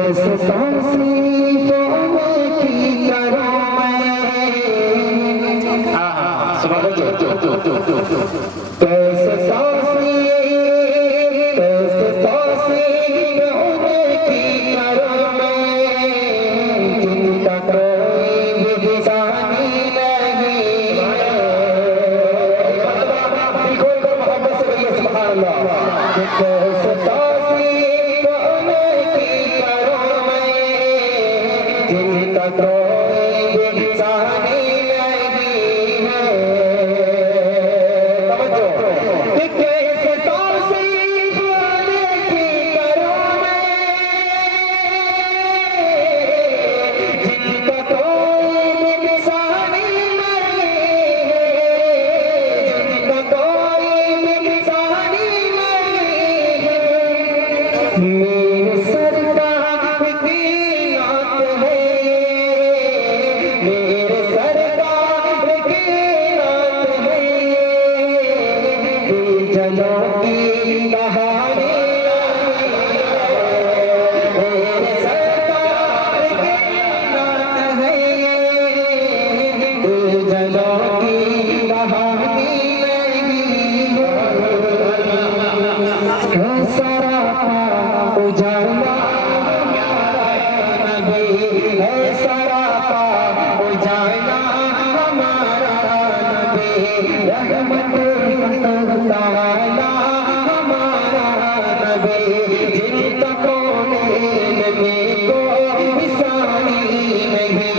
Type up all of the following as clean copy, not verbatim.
ऐसे की करूं मैं। हाँ स्वागत कैसे सांसी की करूं मैं, जिनका कोई निशानी नहीं है। मोहब्बत से कहिए सुभान अल्लाह। कैसे सांसी की करूं मैं, जिनका कोई निशानी नहीं है। समझो कि कैसे सांसी की करूं मैं, जिनका कोई निशानी नहीं है, जिनका कोई निशानी नहीं है। मेरे सरकार की नात है, मेरे सरकार की नात है, दिलजलों की कहानी मेरे सरकार की नात है, दिलजलों की कहानी है। सरापा उजाला नबी है, सरापा उजाला हमारा नबी, रहमत ताला हमारा नबी, जिनका कोनेन में कोई निशानी नहीं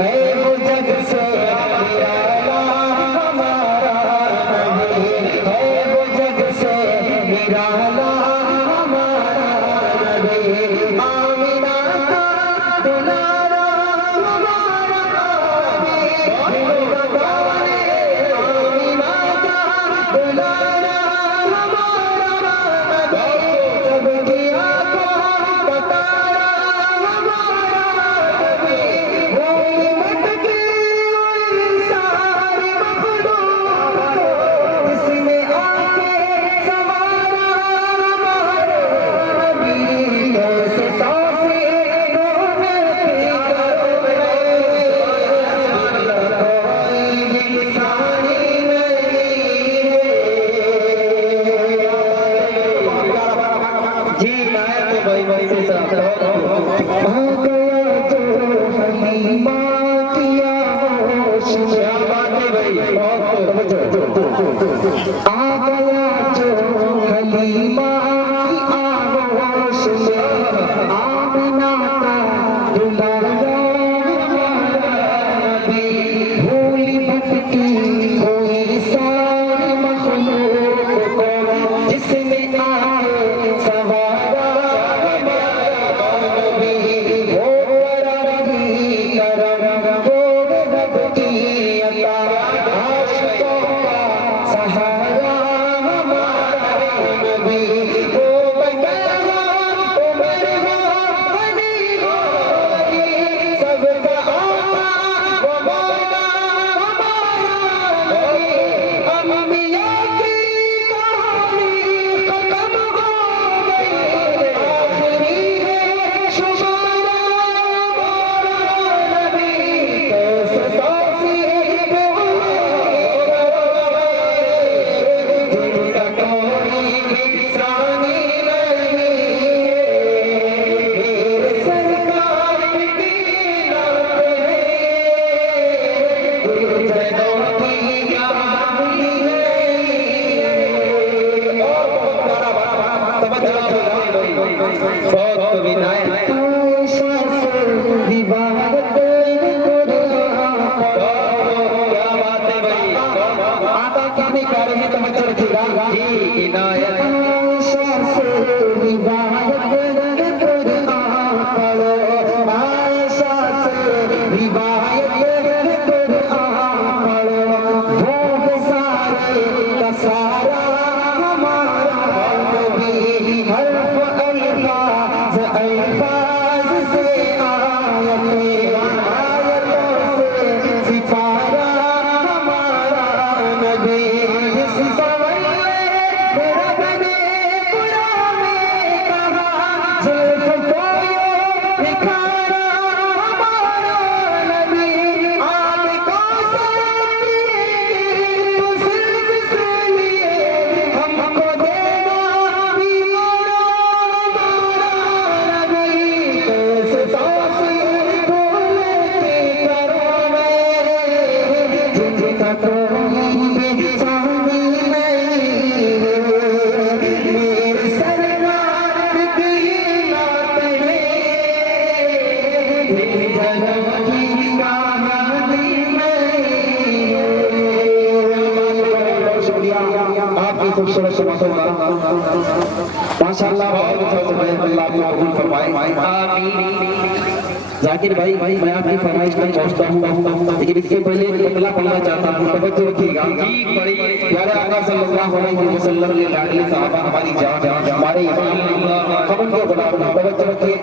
है, वो जग से निराला हमारा नबी है, वो जग से निराला हमारा नबी। आमिना का दुलारा हमारा नबी, भगवाने आमिना का दुलारा हमारा नबी, सबकी आंखों का तारा हमारा नबी, भूल भटकी हुई सारी मखलूक जिसमें आके सवारा हमारा नबी। कैसे सांसें रोने की करूं मैं, कोई निशानी नहीं है। जी नायक भाई भाई से साथ आ गया जो हलीमा किया होश, क्या बात है भाई, आ गया जो हलीमा की आगोश में, आमिना का दुलारा हमारा नबी, भूली भटकी हुई सारी मखलूक को जिसमें आए सवारा हमारा नबी, वो रही करम वो रब की अता, आशिकों का सहारा हमारा नबी, वो बगैर उमर हो बनी हो खूबसूरत माशाअल्लाह, अल्लाह आपको कबूल फरमाए। जाकिर भाई मैं आपकी फरमाइश में पहुंचता हूं, लेकिन इसके पहले बतला पढ़ना चाहता हूं, तवज्जो रखिएगा। प्यारे आका सल्लल्लाहु अलैहि वसल्लम के लाडले साहबा हमारी जान हमारे इमाम कबूल के गुलाम, तवज्जो रखिए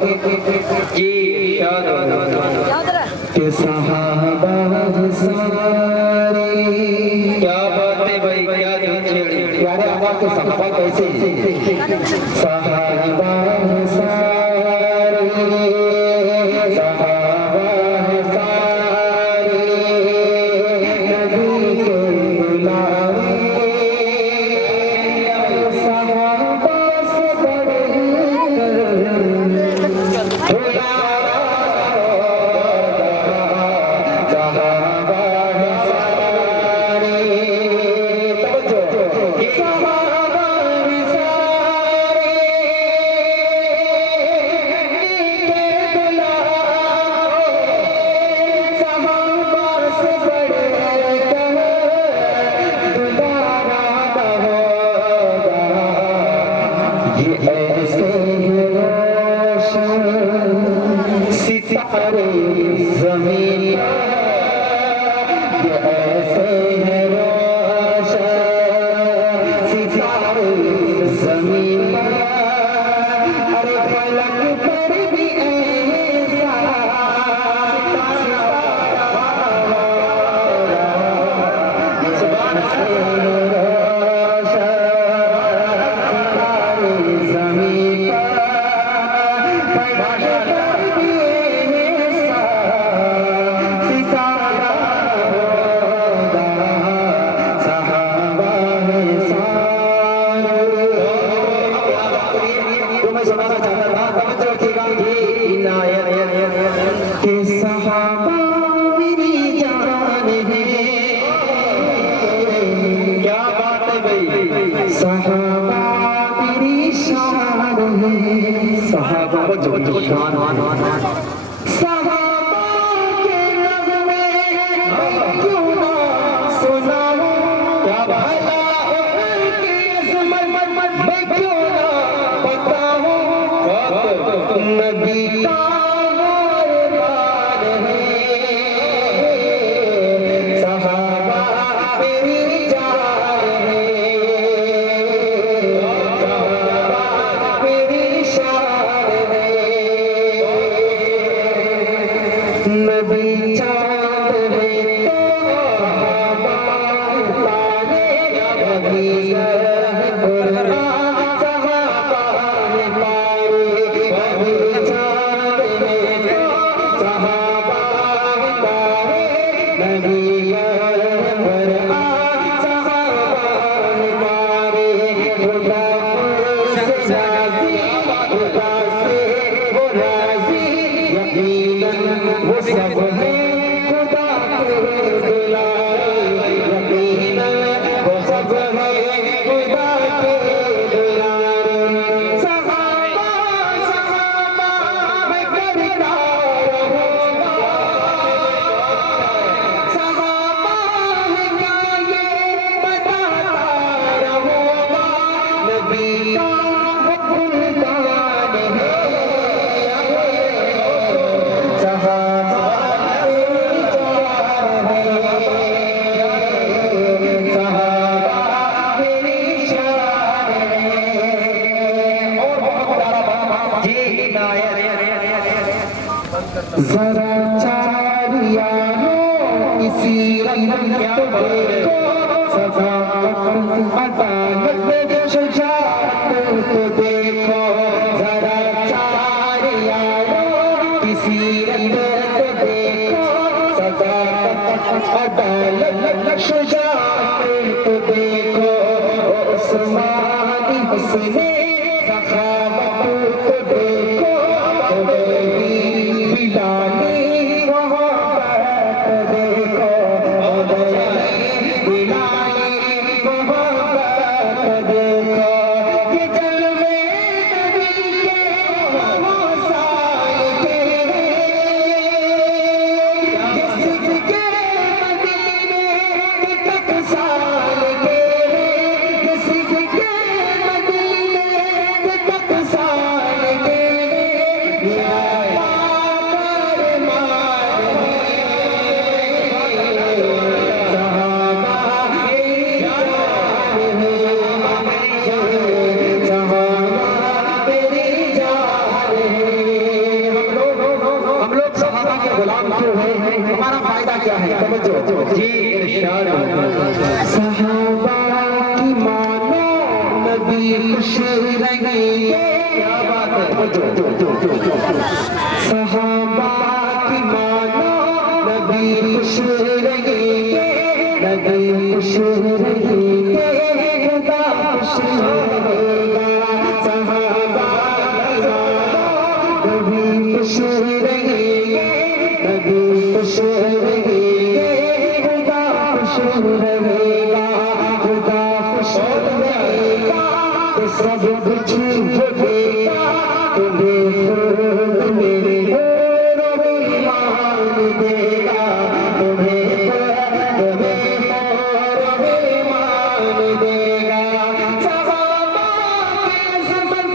जी। के सहाबा सारे, क्या बात है भाई, क्या प्यारे आका के सहाबा कैसे सहाबा सारे, सहाबा सारे नबी के बुलावे, सहाबा से बड़े सितारे ज़मीन ये ऐसे हैं रोशन, सितारे ज़मीन अरे फलक पर भी ऐसा जरा चारियानो इसी रंग को सजा अदालत शुजाअत को देखो, जरा चारियानो की सीरत को देखो, सदाकत अदालत शुजाअत को देखो, उस्मानी हुस्ने सखावत को देखो, बिलाली मोहब्बत देखो, बिलाली मोहब्बत देखो, ये जलवे नबी के मौसाल के, जिसके मदीने के टकसाल के, जिसके मदीने के टकसाल के, या पाकर मारे सहाबा मेरी जान है, सहाबा मेरी जान है। हम लोग सहाबा के गुलाम क्यों हैं? हमारा फायदा क्या है? तवज्जो जी, इरशाद। सहाबा की मानो नबी खुश रहेंगे, क्या बात है? सहाबा की मानो नबी खुश रहेंगे, नबी खुश रहेंगे, खुदा खुश रहेगा। सहाबा की मानो नबी खुश रहेंगे, नबी खुश रहेंगे, खुदा खुश रहेगा, खुदा खुश रहेगा, तो सब कुछ देगा तुम्हें, खुद मेरे ईमान देगा तुम्हें, तुम्हें ईमान देगा। सहाबा के सफर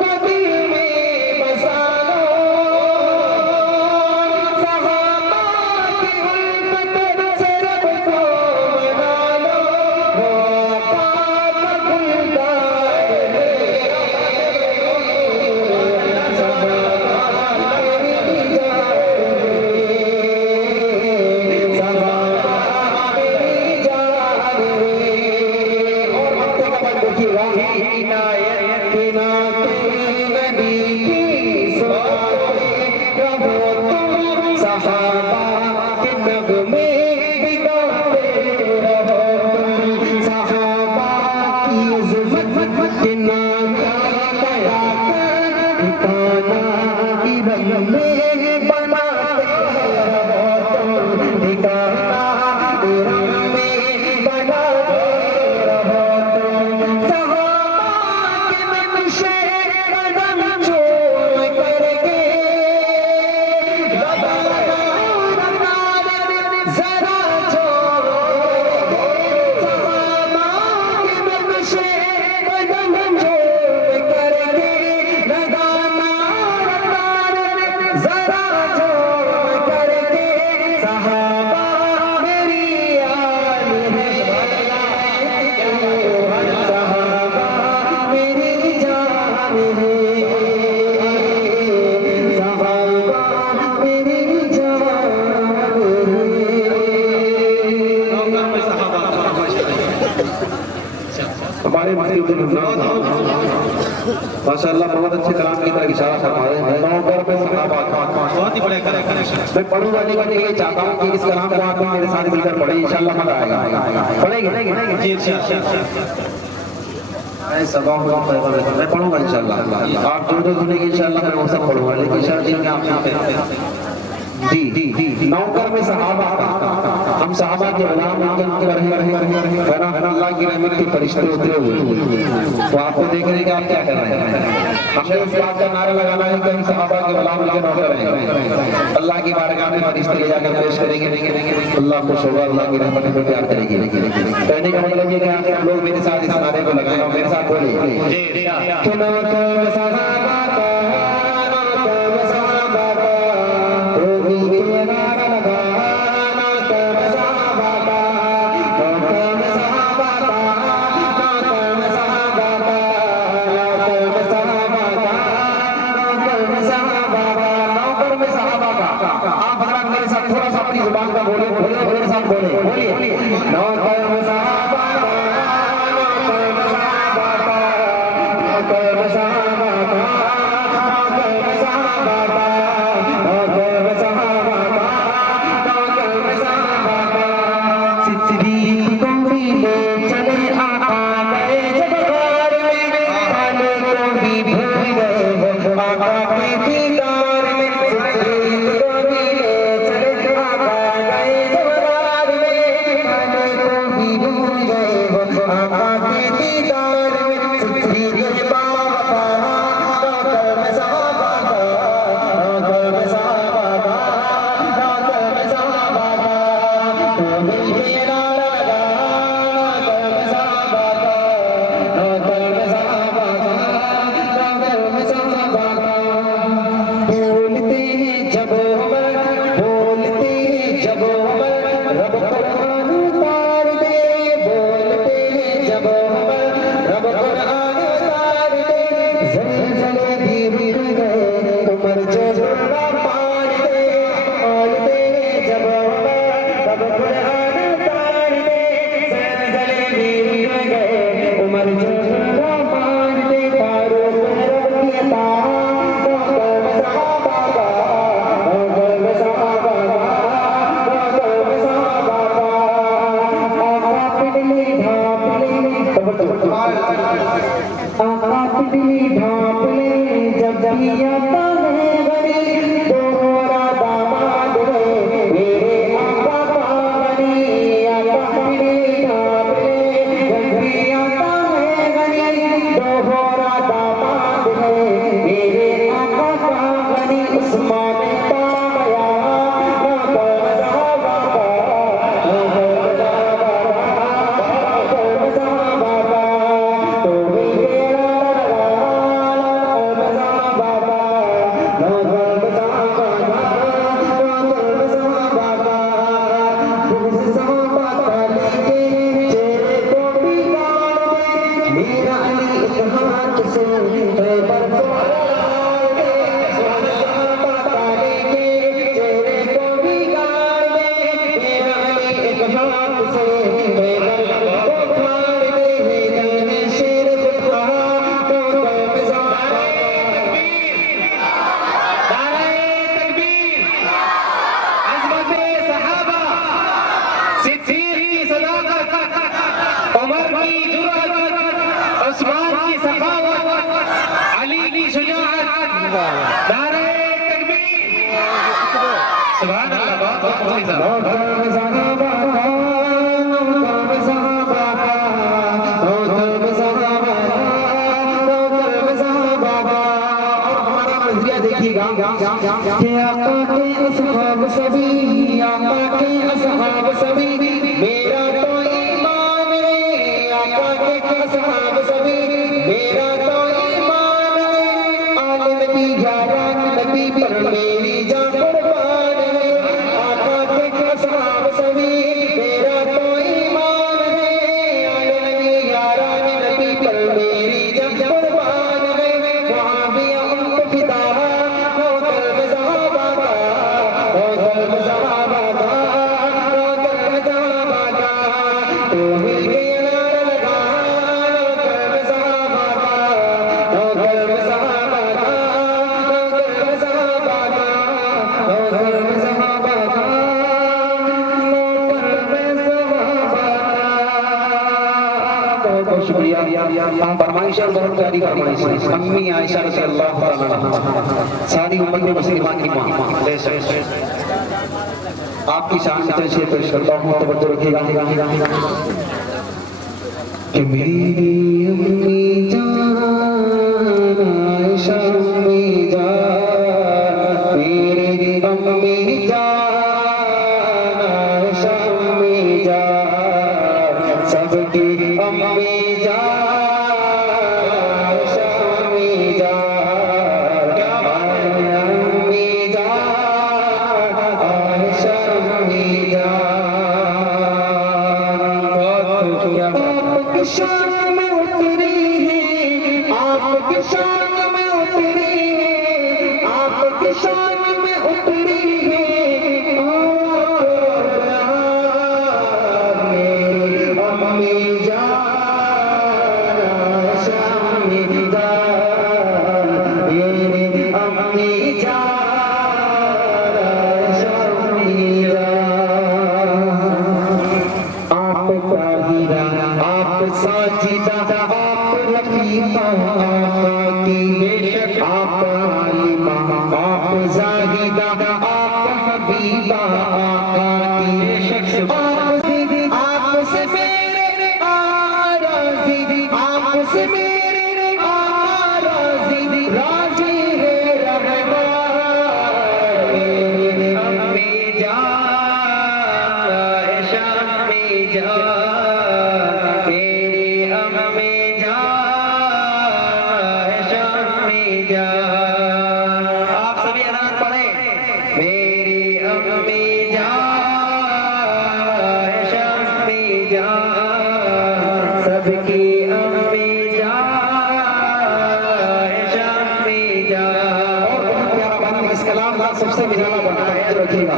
को दिल में बसा लो, सहाबा की उल्फत से रब को मना लो, वो पाक गुलजार है, सहाबा मेरी जान है, सहाबा मेरी जान है। और मक्के का बल देखिएगा, इनायत नाते नबी की सुनाते रहो तुम, सहाबा के नगमे बिगाते रहो तुम, सहाबा की इज़्ज़त के नाम लगा कर ठिकाना इरम में बनाते रहो तुम, ठिकाना इरम में बनाते रहो तुम। सहाबा के नक्शे कदम छोड़ करके, जरा छोड़ो, सहाबा के नक्शे कदम छोड़ करके, लगाना जरा छोड़ करके, सहाबा मेरी याद है, सहाबा मेरी जान है, सहाबा मेरी जान है। हमारे माशाअल्लाह बहुत अच्छे कलाम की तरफ इशारा फरमा रहे हैं। नौकर में सहाबा बहुत ही बड़े कलेक्शन। मैं पढ़ूंगा लेकिन ये चाहता हूँ कि इस कलाम को आप मेरे साथ मिलकर पढ़ें, इंशाल्लाह मजा आएगा। पढ़ेंगे? जी मैं पढ़ूंगा इंशाल्लाह। आप जो सुनेंगे इंशाल्लाह मैं वो सब पढ़ूंगा, लेकिन शर्त ये कि आप जी नौकर में सहाबा, हम सहाबा के गुलाम अल्लाह की रहमत के फरिश्ते उतरे हुए, तो आपको देख रहे कि आप क्या कर रहे हैं। हमने उस बात का नारा लगाना है कि हम सहाबा के गुलाम के नौकर हैं, अल्लाह की बारगाह में फरिश्ते ले जाकर पेश करेंगे, अल्लाह खुश होगा, अल्लाह की रहमत हमें प्यार करेगी। कहने का मतलब ये कि आप लोग मेरे साथ इस नारे को लगाएं और मेरे साथ बोले कि नौकर सहाबा का, नौकर सहाबा का, नारा लगाना, नौकर सहाबा का, नौकर सहाबा का, नौकर सहाबा का, नौकर सहाबा का, नौकर सहाबा का, नौकर में सहाबा का। आप हमारा मेरे साथ थोड़ा सा अपनी जुबान का बोले, मेरे साथ बोले, बोलिए नौकर में सहाबा का, नौकर में सहाबा का, नौकर में सहाबा का, नौकर में सहाबा का, भी ढांप ले जब भी आता है गली दोहरा दामाद है मेरे आका का गली आका भी ढांप ले जब भी आता है गली दोहरा दामाद है मेरे आका का गली उस्मान अम्मी आयशा रज़ियल्लाहु ताला अन्हा सारी उम्मत मुस्लिमा की मां आपकी शान में तशरीफ पेश करता हूं तवज्जो रखिएगा कि मेरी अम्मी जान आयशा अम्मी जान मेरी अम्मी जान आयशा अम्मी जान सबकी अम्मी सबसे निराला बनाया रखिएगा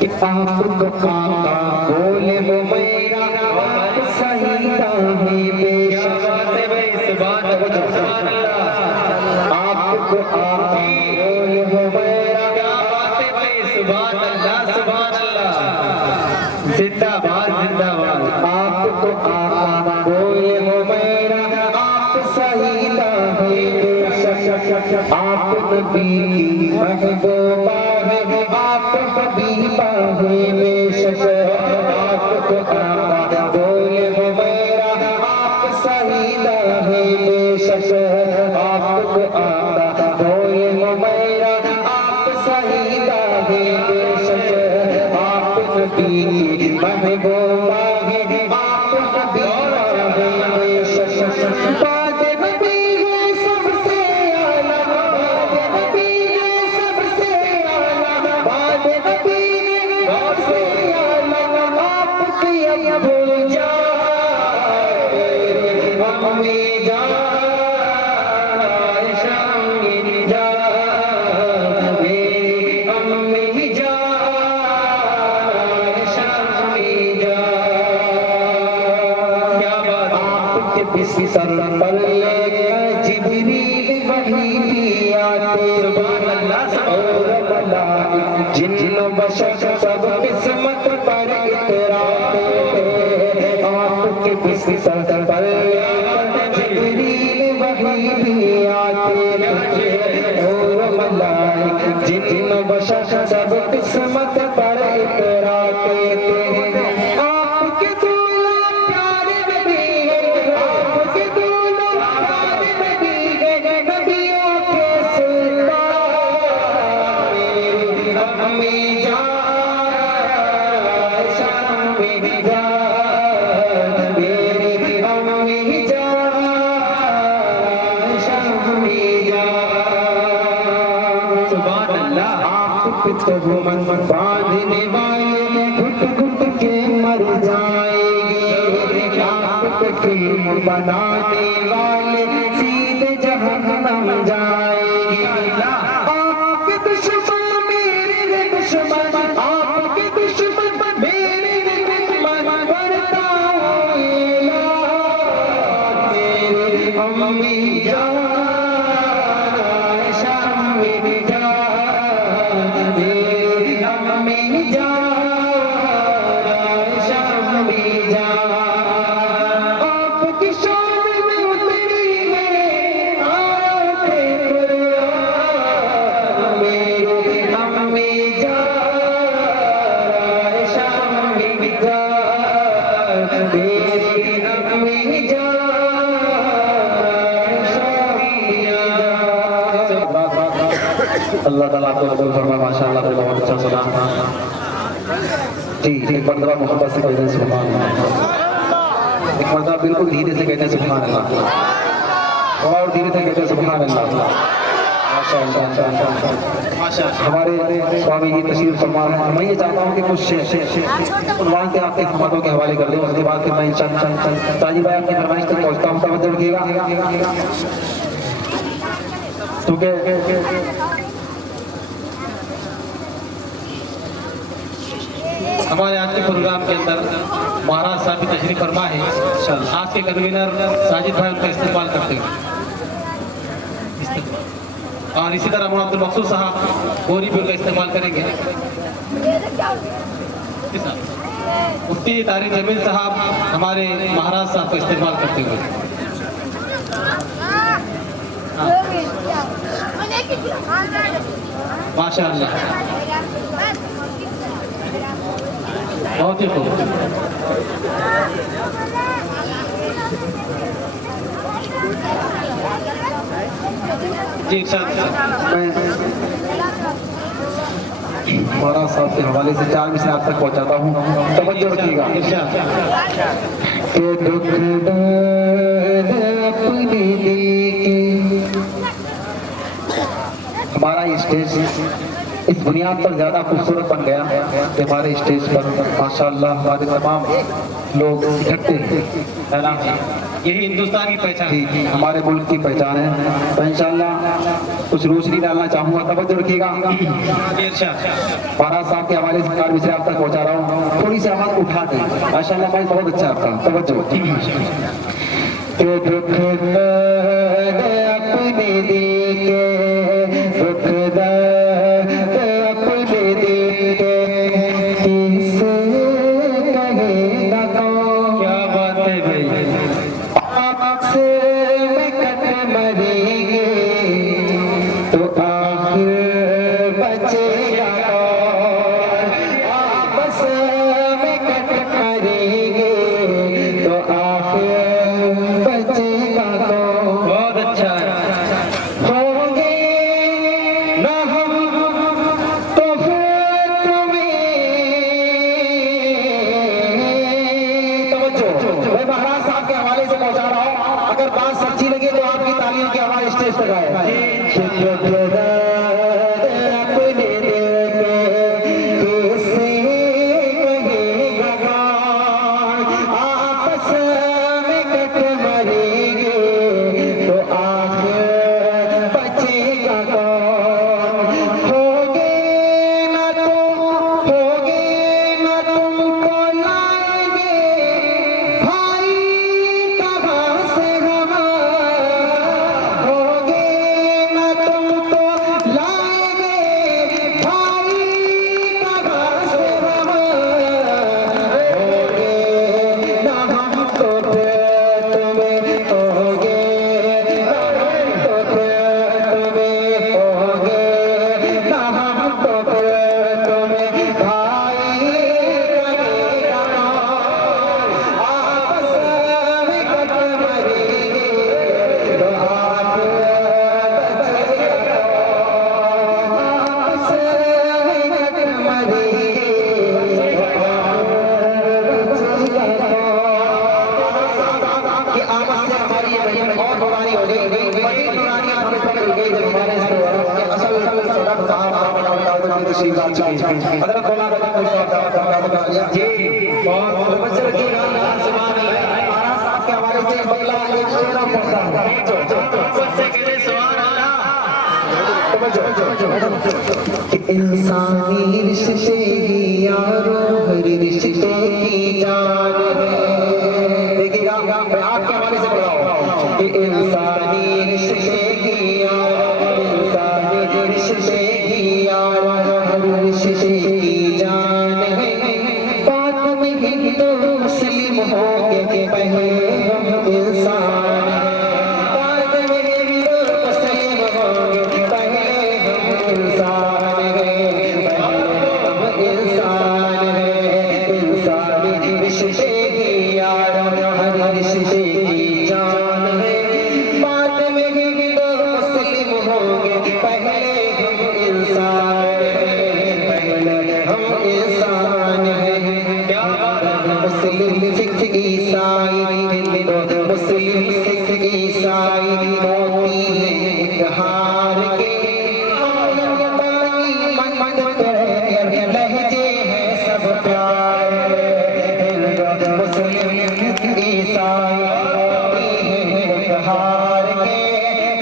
कि आपको आका बोले वो मेरा आप सही है बेशक इस बात को सुभान अल्लाह आपको आका बोले वो मेरा बात है सुभान अल्लाह सुभान अल्लाह जिंदाबाद आपको आका बोले वो मेरा आप सही नबी की महबूबा है, आप हबीबा है बेशक, आपको आका बोले हो मेरा, आप सईदा है बेशक, आपको आका बोले हो मेरा, आप सईदा है बेशक, आप नबी की महबूबा है, आप हबीबा है बेशक। बाद नबी है सबसे आला, बाद नबी है सबसे आला, बाद नबी है सबसे आला, आपकी अबू जाए अम्मी जाए शामी जाए मेरी अम्मी जाए शामी जाए। क्या बात, आपके बिस्तर पर लेकर जिब्रील वही भी आते, सुभान अल्लाह, और मलाइक जिन्न बशर सब किस्मत पर इतराते, आपके बिस्तर पर लेकर जिब्रील वही भी आते, और मलाइक जिन्न बशर सब किस्मत पर इतराते। आपके दूल्हा प्यारे नबी है, आपके दूल्हा प्यारे नबी है, नबियों के सुल्तान मेरी अम्मी जाए शामी जाए मेरी अम्मी जाए शामी जाए। सुभान अल्लाह, आप तो मन बांधने वाले घुट घुट के मर जाएंगे, आप फिल्म बनाने वाले सीधे जहन्नम जाएंगे। आपके दुश्मन मेरे दुश्मन, आपके दुश्मन मेरे दुश्मन, करता हूँ ऐलान मेरी अम्मी जाए शामी जाए मेरी अम्मी जाए शामी जाए। आपकी शान में उतरी है आयत कुरान मेरी अम्मी जाए शामी जाए मेरी अम्मी जाए शामी जाए। अल्लाह ताला आपको कबूल फरमाए। माशाअल्लाह आपने बहुत अच्छा सुना जी। एक मरतबा मोहब्बत से कहते हैं सुभान अल्लाह, एक मरतबा बिल्कुल धीरे से कहते हैं सुभान अल्लाह, और धीरे से कहते हैं सुभान अल्लाह। माशाअल्लाह हमारे स्वामी जी तशरीफ फरमा रहे हैं। मैं ये चाहता हूँ कि कुछ उन्वान से आपके खिदमतों के हवाले कर दें, उसके बाद फिर मैं इंशाअल्लाह ताजी भाई आपकी फरमाइश तक पहुँचता हूँ। तवज्जो रखिएगा क्योंकि हमारे आज के प्रोग्राम के अंदर महाराज साहब की तशरीफ फरमा है। आज के कन्वीनर साजिद भाई उनका इस्तेमाल करते हैं, और इसी तरह मोहम्मद अब्दुल मकसूद साहब गोरी भी उनका इस्तेमाल करेंगे। मुफ्ती तारिक जमील साहब हमारे महाराज साहब को इस्तेमाल करते हुए। माशाअल्लाह बहुत ही खूब। जी महाराज साहब के हवाले से 4 मिसरे आप तक पहुंचाता हूँ। तवज्जो रखिएगा कि दुख दर्द अपने दिल के। हमारा स्टेज इस बुनियाद पर ज्यादा खूबसूरत बन गया कि हमारे स्टेज पर माशाअल्लाह हमारे तमाम लोग इकट्ठे है ना। यही हिंदुस्तान की पहचान है, हमारे मुल्क की पहचान है। तो इंशाअल्लाह कुछ रोशनी डालना चाहूँगा। तवज्जो रखिएगा। महाराज साहब के हवाले से 4 मिसरे आप तक पहुँचा रहा हूँ। थोड़ी सी आवाज उठा दें। माशाअल्लाह भाई बहुत अच्छा आपका। तवज्जो कि दुख दर्द अपने दिल के, दुख दर्द अपने दिल के, किसे कहेगा कौन। क्या बात है भाई। आपसे कट मरेंगे तो तशरीफ ला चुके हैं। हज़रत मौलाना कोई साहब जी और बच्चे की सुभान अल्लाह महाराज साहब के हवाले से बगला एक शेरा पढ़ता है बच्चे के लिए सुभान अल्लाह। इंसानी रिश्ते ही यारों हर रिश्ते की जान है। देखिएगा मैं आपके हवाले से पढ़ रहा हूँ कि इंसानी रिश्ते की यारों इंसानी रिश्ते की यारों हर रिश्ते की जान है। बात में हिंदू मुस्लिम हो के पहले हम इंसान हैं। बात में हिंदू मुस्लिम हो के पहले हम इंसान हैं। हम इंसान हैं। इंसानी रिश्ते की यारों हर रिश्ते की जान है। बात में हिंदू मुस्लिम हो के पहले हम इंसान हैं। पहले हम इंसान हैं। क्या मुस्लिम सिख ईसाई हिंदू मुस्लिम सिख ईसाई मोती है एक हार के। हम पानी मन करे लहजे हैं सब प्यार। हिंदू मुस्लिम सिख ईसाई मोती है एक हार के।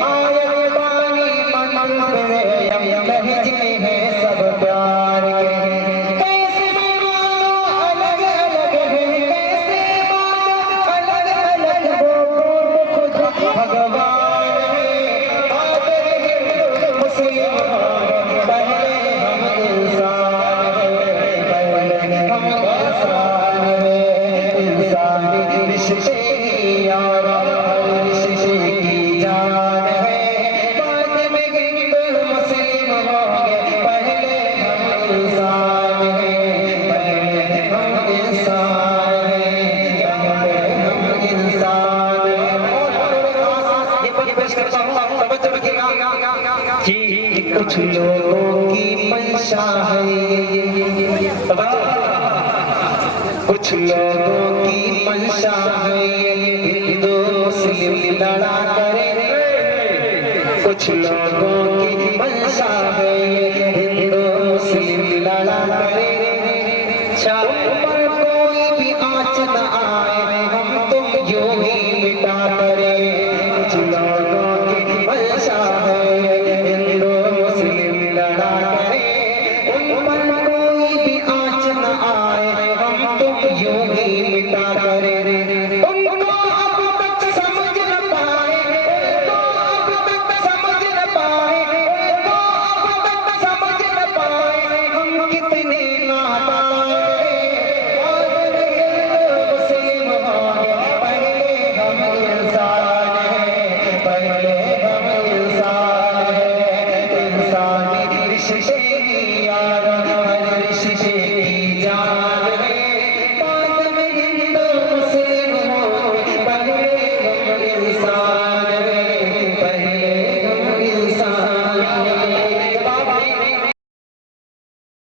आयत पानी मन करे लहजे हैं सब प्यार के। कैसे मानो अलग अलग है कैसे मानो अलग अलग वो खुद भगवान है। आखिर हिंदू मुस्लिम पहले हम इंसान हैं। पहले हम इंसान हैं। इंसानी रिश्ते की यारों हर रिश्ते की जान है। बाद में हिंदू मुस्लिम हो गए पहले हम इंसान हैं। पहले हम इंसान हैं। पहले हम इंसान हैं। ये पेश करता हूँ तवज्जो रखिएगा जी। कुछ लोगों की मंशा है कुछ लोगों की मंशा है हिंदू मुस्लिम लड़ा करे। कुछ लोगों की मंशा है हिंदू मुस्लिम लड़ा करे। ऊपर कोई भी आँच न आए हम तुम यूं ही मिटा करे। कुछ लोगों की मंशा है हिंदू मुस्लिम लड़ा करे। ऊपर कोई भी आँच न आए हम तुम यूं ही मिटा करे। उनको अब तक समझ न पाए उनको अब तक समझ न पाए उनको अब तक समझ न पाए हम कितने